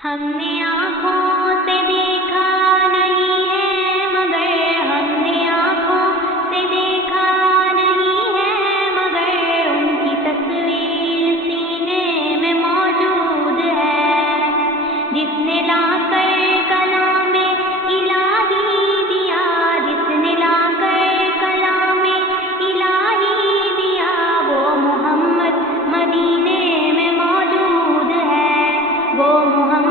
ہم نے آنکھوں سے دیکھا نہیں ہے مگر ہم نے آنکھوں سے دیکھا نہیں ہے مگر ان کی تصویر سینے میں موجود ہے، جس نے لا کر کلام الہی دیا، جس نے لا کر کلام الہی دیا، وہ محمد مدینے میں موجود ہے، وہ محمد